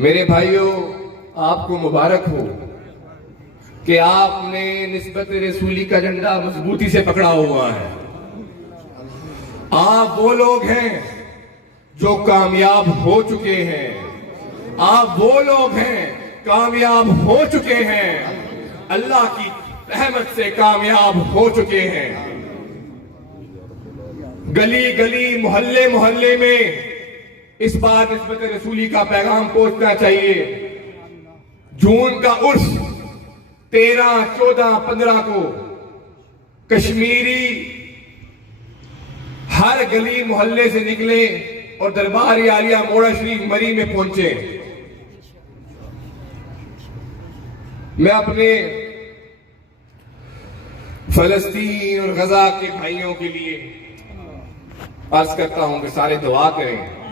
मेरे भाइयों, आपको मुबारक हो कि आपने निस्बत रसूली का झंडा मजबूती से पकड़ा हुआ है। आप वो लोग हैं जो कामयाब हो चुके हैं। आप वो लोग हैं कामयाब हो चुके हैं, अल्लाह की रहमत से कामयाब हो चुके हैं। गली गली मोहल्ले मोहल्ले में इस बार निस्बत रसूली का पैगाम पहुंचना चाहिए। जून का उर्स 13, 14, 15 को कश्मीरी हर गली मोहल्ले से निकले और दरबार आलिया मोड़ा शरीफ मरी में पहुंचे। मैं अपने फलस्तीन और गजा के भाइयों के लिए अर्ज करता हूं कि सारे दुआ करें।